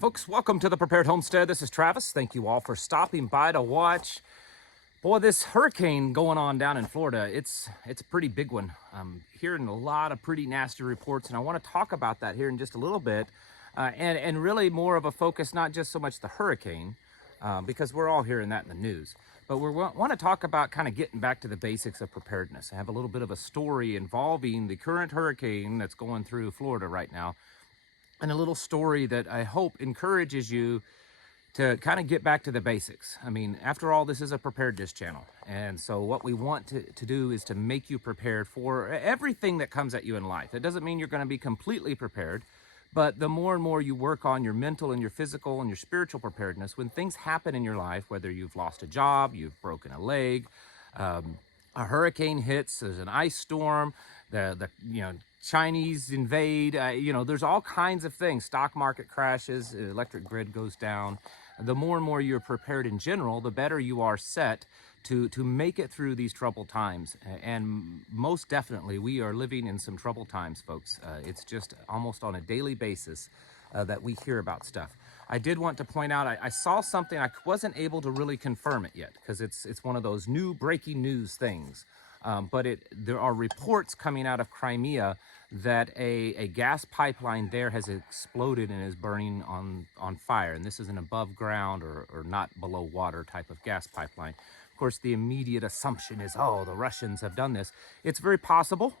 Folks, welcome to the Prepared Homestead. This is Travis. Thank you all for stopping by to watch. Boy, this hurricane going on down in Florida, it's a pretty big one. I'm hearing a lot of pretty nasty reports, and I want to talk about that here in just a little bit. And really more of a focus, not just so much the hurricane, because we're all hearing that in the news, but we want to talk about kind of getting back to the basics of preparedness. I have a little bit of a story involving the current hurricane that's going through Florida right now, and a little story that I hope encourages you to kind of get back to the basics. I mean, after all, this is a preparedness channel. And so what we want to do is to make you prepared for everything that comes at you in life. It doesn't mean you're going to be completely prepared, but the more and more you work on your mental and your physical and your spiritual preparedness, when things happen in your life, whether you've lost a job, you've broken a leg, a hurricane hits, there's an ice storm, the Chinese invade, there's all kinds of things. Stock market crashes, electric grid goes down. The more and more you're prepared in general, the better you are set to make it through these troubled times. And most definitely, we are living in some troubled times, folks. It's just almost on a daily basis that we hear about stuff. I did want to point out, I saw something, I wasn't able to really confirm it yet, because it's one of those new breaking news things. But there are reports coming out of Crimea that a gas pipeline there has exploded and is burning on fire. And this is an above ground or not below water type of gas pipeline. Of course, the immediate assumption is, oh, the Russians have done this. It's very possible,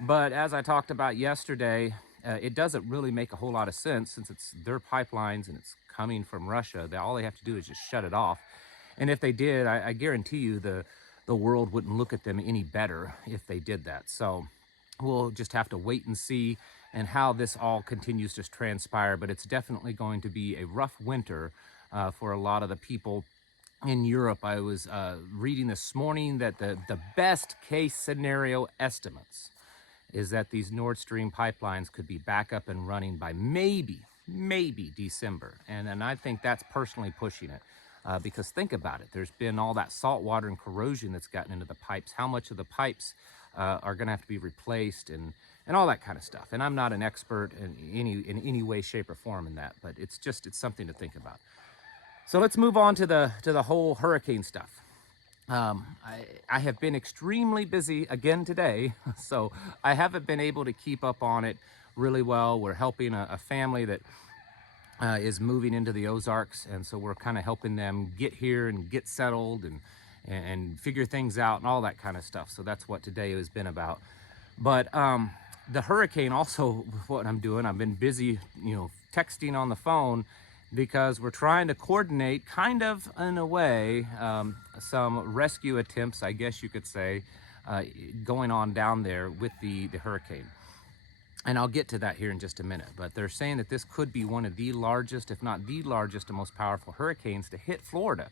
but as I talked about yesterday, it doesn't really make a whole lot of sense since it's their pipelines and it's coming from Russia. All they have to do is just shut it off. And if they did, I guarantee you the world wouldn't look at them any better if they did that. So we'll just have to wait and see and how this all continues to transpire. But it's definitely going to be a rough winter for a lot of the people in Europe. I was reading this morning that the best case scenario estimates is that these Nord Stream pipelines could be back up and running by maybe December. And I think that's personally pushing it. Because think about it, there's been all that salt water and corrosion that's gotten into the pipes. How much of the pipes are going to have to be replaced and all that kind of stuff. And I'm not an expert in any way, shape, or form in that, but it's something to think about. So let's move on to the whole hurricane stuff. I have been extremely busy again today, so I haven't been able to keep up on it really well. We're helping a family that is moving into the Ozarks, and so we're kind of helping them get here and get settled and figure things out and all that kind of stuff. So that's what today has been about. But the hurricane also, what I'm doing, I've been busy, texting on the phone because we're trying to coordinate, kind of in a way, some rescue attempts, I guess you could say, going on down there with the hurricane. And I'll get to that here in just a minute, but they're saying that this could be one of the largest, if not the largest and most powerful hurricanes to hit Florida.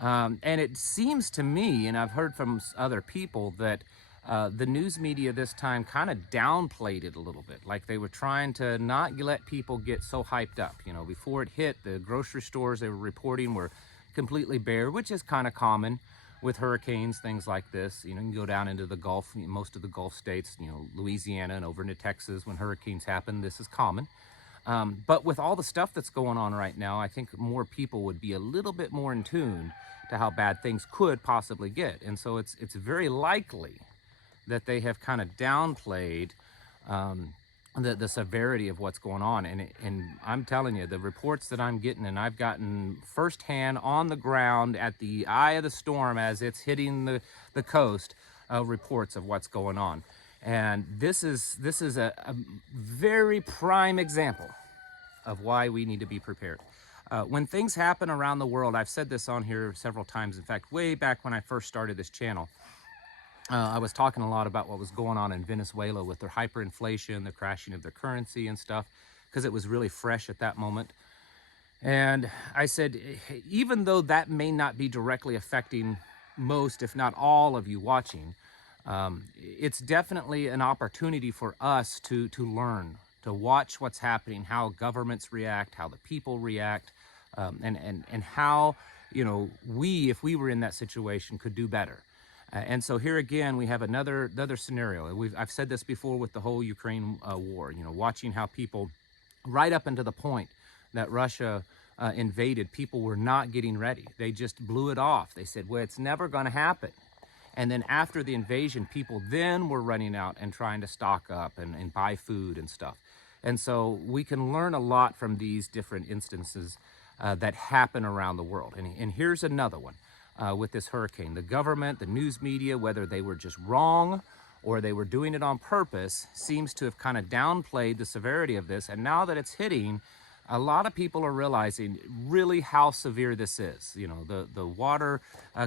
And it seems to me, and I've heard from other people, that the news media this time kind of downplayed it a little bit. Like they were trying to not let people get so hyped up. Before it hit, the grocery stores they were reporting were completely bare, which is kind of common with hurricanes, things like this. You can go down into the Gulf, most of the Gulf states, Louisiana and over into Texas when hurricanes happen, this is common. But with all the stuff that's going on right now, I think more people would be a little bit more in tune to how bad things could possibly get. And so it's very likely that they have kind of downplayed the severity of what's going on. And I'm telling you, the reports that I'm getting, and I've gotten firsthand on the ground at the eye of the storm as it's hitting the coast, reports of what's going on. And this is a very prime example of why we need to be prepared. When things happen around the world, I've said this on here several times. In fact, way back when I first started this channel, I was talking a lot about what was going on in Venezuela with their hyperinflation, the crashing of their currency and stuff, because it was really fresh at that moment. And I said, even though that may not be directly affecting most, if not all of you watching, it's definitely an opportunity for us to learn, to watch what's happening, how governments react, how the people react, and how, we, if we were in that situation, could do better. And so here again, we have another scenario. I've said this before with the whole Ukraine war, watching how people right up until the point that Russia invaded, people were not getting ready. They just blew it off. They said, well, it's never going to happen. And then after the invasion, people then were running out and trying to stock up and buy food and stuff. And so we can learn a lot from these different instances that happen around the world. And here's another one with this hurricane. The government, the news media, whether they were just wrong or they were doing it on purpose, seems to have kind of downplayed the severity of this. And now that it's hitting, a lot of people are realizing really how severe this is. You know, the water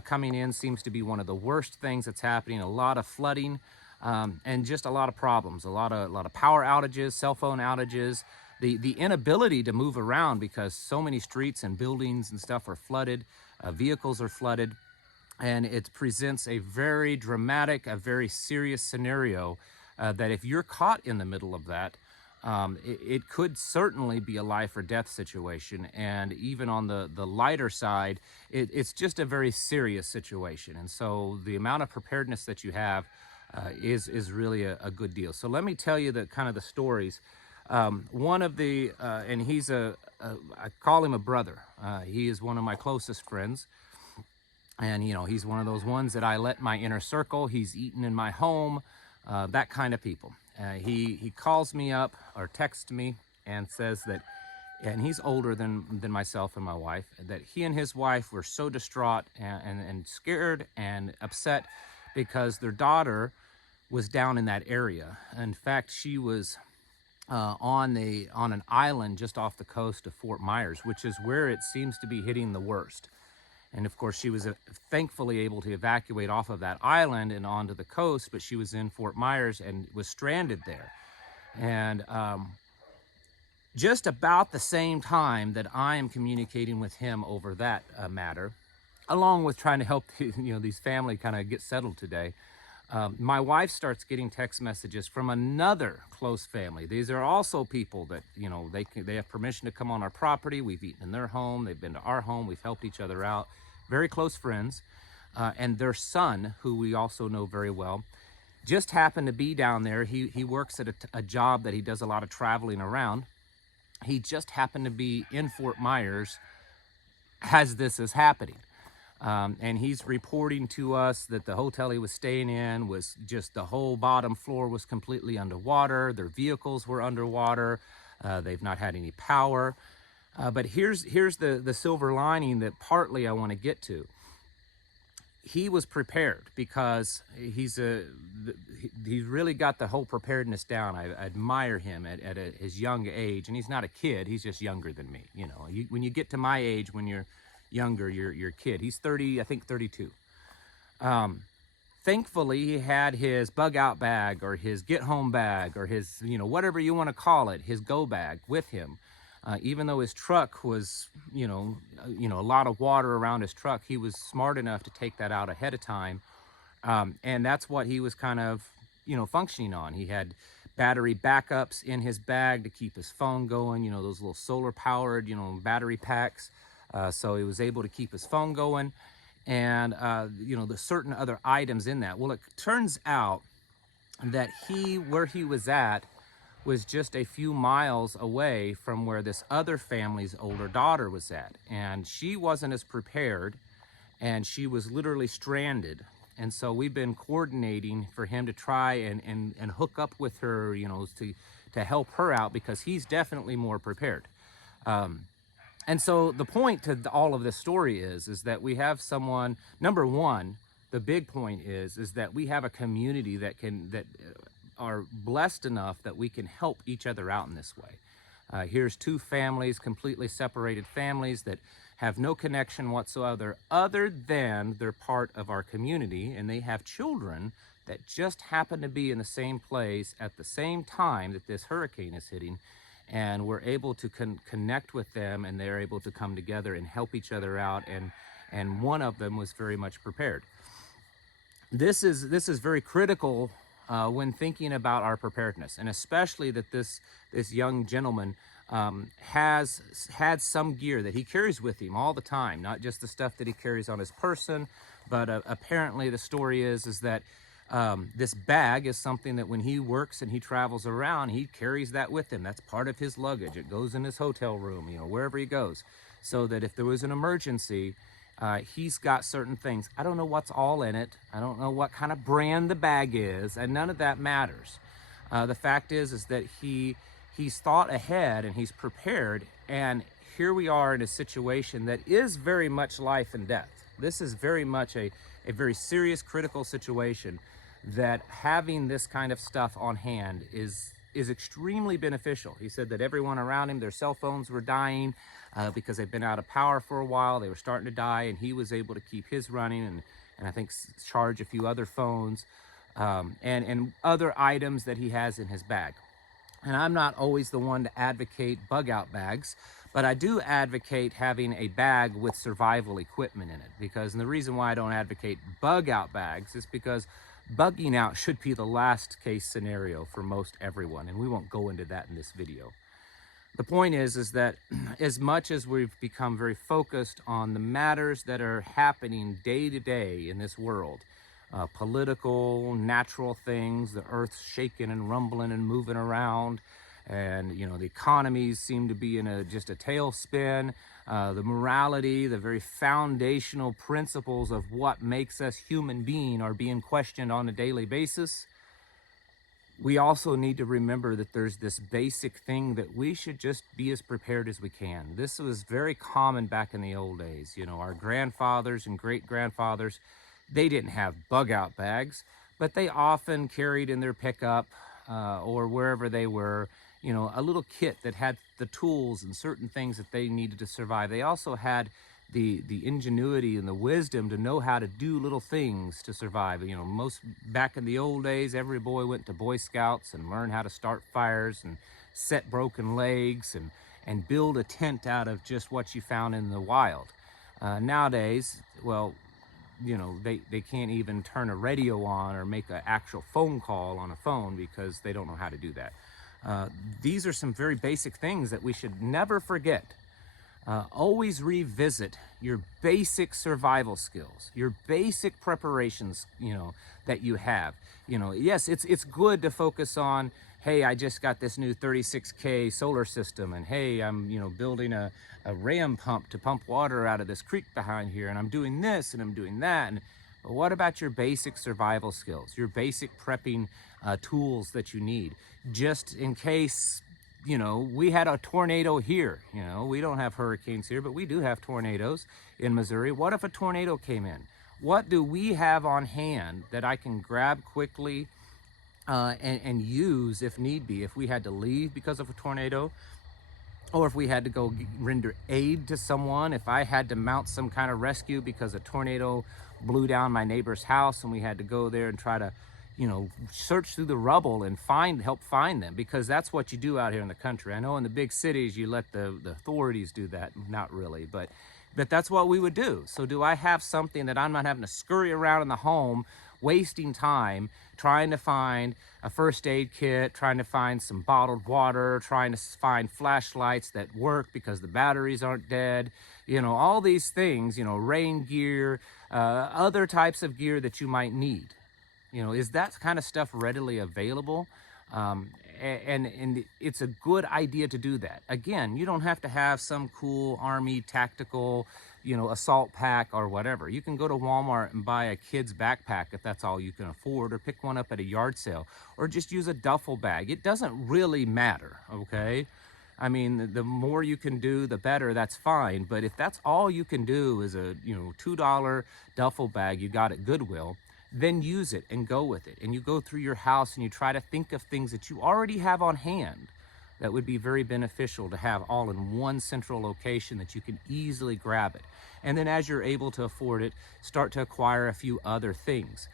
coming in seems to be one of the worst things that's happening. A lot of flooding and just a lot of problems. A lot of power outages, cell phone outages, the inability to move around because so many streets and buildings and stuff are flooded. Vehicles are flooded, and it presents a very dramatic, a very serious scenario that if you're caught in the middle of that, it could certainly be a life or death situation. And even on the lighter side, it's just a very serious situation. And so the amount of preparedness that you have is really a good deal. So let me tell you the kind of the stories. One of the, and he's I call him a brother. He is one of my closest friends. And, you know, he's one of those ones that I let my inner circle. He's eaten in my home, that kind of people. He calls me up or texts me and says that, and he's older than myself and my wife, that he and his wife were so distraught and scared and upset because their daughter was down in that area. In fact, she was on an island just off the coast of Fort Myers, which is where it seems to be hitting the worst. And of course, she was thankfully able to evacuate off of that island and onto the coast, but she was in Fort Myers and was stranded there. And just about the same time that I am communicating with him over that matter, along with trying to help these family kind of get settled today, my wife starts getting text messages from another close family. These are also people that, they have permission to come on our property. We've eaten in their home. They've been to our home. We've helped each other out. Very close friends. And their son, who we also know very well, just happened to be down there. He works at a job that he does a lot of traveling around. He just happened to be in Fort Myers as this is happening. And he's reporting to us that the hotel he was staying in was just the whole bottom floor was completely underwater. Their vehicles were underwater. They've not had any power. But here's the silver lining that partly I want to get to. He was prepared because he's really got the whole preparedness down. I admire him at his young age, and he's not a kid. He's just younger than me. When you get to my age, when you're younger, you're a kid. He's 30, I think 32. Thankfully, he had his bug out bag or his get home bag or his, whatever you want to call it, his go bag with him. Even though his truck was, a lot of water around his truck, he was smart enough to take that out ahead of time. And that's what he was kind of, functioning on. He had battery backups in his bag to keep his phone going, those little solar powered, battery packs. So he was able to keep his phone going and, the certain other items in that. Well, it turns out that where he was at was just a few miles away from where this other family's older daughter was at. And she wasn't as prepared, and she was literally stranded. And so we've been coordinating for him to try and hook up with her, to help her out because he's definitely more prepared. And so the point to all of this story is that we have someone, number one, the big point is that we have a community that are blessed enough that we can help each other out in this way. Here's two families, completely separated families that have no connection whatsoever other than they're part of our community, and they have children that just happen to be in the same place at the same time that this hurricane is hitting. And we're able to connect with them, and they're able to come together and help each other out. And one of them was very much prepared. This is very critical when thinking about our preparedness, and especially that this young gentleman has had some gear that he carries with him all the time, not just the stuff that he carries on his person, but apparently the story is that This bag is something that when he works and he travels around, he carries that with him. That's part of his luggage. It goes in his hotel room, you know, wherever he goes, so that if there was an emergency, he's got certain things. I don't know what's all in it. I don't know what kind of brand the bag is, and none of that matters. The fact is that he's thought ahead and he's prepared, and here we are in a situation that is very much life and death. This is very much a very serious, critical situation that having this kind of stuff on hand is extremely beneficial. He said that everyone around him, their cell phones were dying because they've been out of power for a while. They were starting to die, and he was able to keep his running and I think charge a few other phones and other items that he has in his bag. And I'm not always the one to advocate bug out bags, but I do advocate having a bag with survival equipment in it, because, and the reason why I don't advocate bug out bags is because bugging out should be the last case scenario for most everyone, and we won't go into that in this video. The point is that as much as we've become very focused on the matters that are happening day to day in this world, political, natural things, the earth's shaking and rumbling and moving around, and you know, the economies seem to be in just a tailspin. The morality, the very foundational principles of what makes us human being are being questioned on a daily basis. We also need to remember that there's this basic thing that we should just be as prepared as we can. This was very common back in the old days. You know, our grandfathers and great-grandfathers, they didn't have bug-out bags, but they often carried in their pickup or wherever they were, you know, a little kit that had the tools and certain things that they needed to survive. They also had the ingenuity and the wisdom to know how to do little things to survive. You know, most back in the old days, every boy went to Boy Scouts and learned how to start fires and set broken legs and build a tent out of just what you found in the wild. Nowadays, well, you know, they can't even turn a radio on or make an actual phone call on a phone because they don't know how to do that. These are some very basic things that we should never forget. Always revisit your basic survival skills, your basic preparations, you know, that you have. You know, yes, it's good to focus on, hey, I just got this new 36K solar system, and hey, I'm, you know, building a ram pump to pump water out of this creek behind here, and I'm doing this and I'm doing that. But what about your basic survival skills, your basic prepping tools that you need, just in case, you know, we had a tornado here. You know, we don't have hurricanes here, but we do have tornadoes in Missouri. What if a tornado came in? What do we have on hand that I can grab quickly and use if need be, if we had to leave because of a tornado, or if we had to go render aid to someone, if I had to mount some kind of rescue because a tornado blew down my neighbor's house and we had to go there and try to, you know, search through the rubble and help find them, because that's what you do out here in the country. I know in the big cities you let the authorities do that. Not really, but that's what we would do. So do I have something that I'm not having to scurry around in the home, wasting time trying to find a first aid kit, trying to find some bottled water, trying to find flashlights that work because the batteries aren't dead, you know, all these things, you know, rain gear, other types of gear that you might need. You know, is that kind of stuff readily available? And it's a good idea to do that. Again, you don't have to have some cool Army tactical, you know, assault pack or whatever. You can go to Walmart and buy a kid's backpack if that's all you can afford, or pick one up at a yard sale, or just use a duffel bag. It doesn't really matter, okay? I mean, the more you can do, the better, that's fine. But if that's all you can do is a, you know, $2 duffel bag you got at Goodwill, then use it and go with it. And you go through your house and you try to think of things that you already have on hand that would be very beneficial to have all in one central location that you can easily grab it. And then as you're able to afford it, start to acquire a few other things.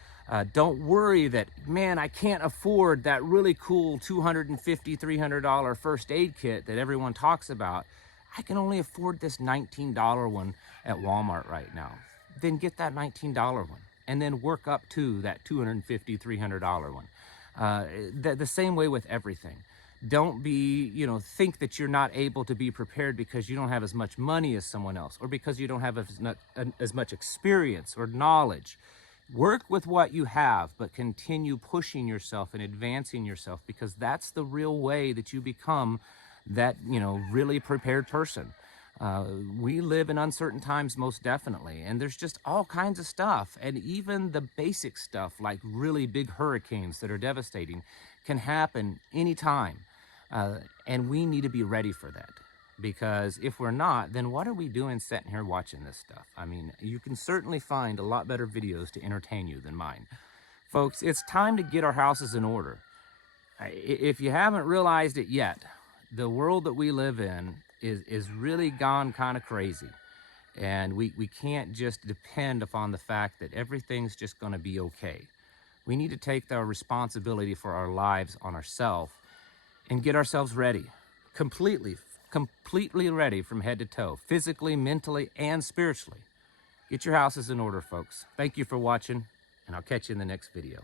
Don't worry that, man, I can't afford that really cool $250, $300 first aid kit that everyone talks about. I can only afford this $19 one at Walmart right now. Then get that $19 one, and then work up to that $250, $300 one. The same way with everything. Don't be, you know, think that you're not able to be prepared because you don't have as much money as someone else, or because you don't have as much experience or knowledge. Work with what you have, but continue pushing yourself and advancing yourself, because that's the real way that you become that, really prepared person. We live in uncertain times, most definitely, and there's just all kinds of stuff. And even the basic stuff, like really big hurricanes that are devastating, can happen anytime. And we need to be ready for that. Because if we're not, then what are we doing sitting here watching this stuff? I mean, you can certainly find a lot better videos to entertain you than mine. Folks, it's time to get our houses in order. If you haven't realized it yet, the world that we live in is really gone kind of crazy. And we can't just depend upon the fact that everything's just going to be okay. We need to take our responsibility for our lives on ourselves and get ourselves ready, completely ready from head to toe, physically, mentally, and spiritually. Get your houses in order, folks. Thank you for watching, and I'll catch you in the next video.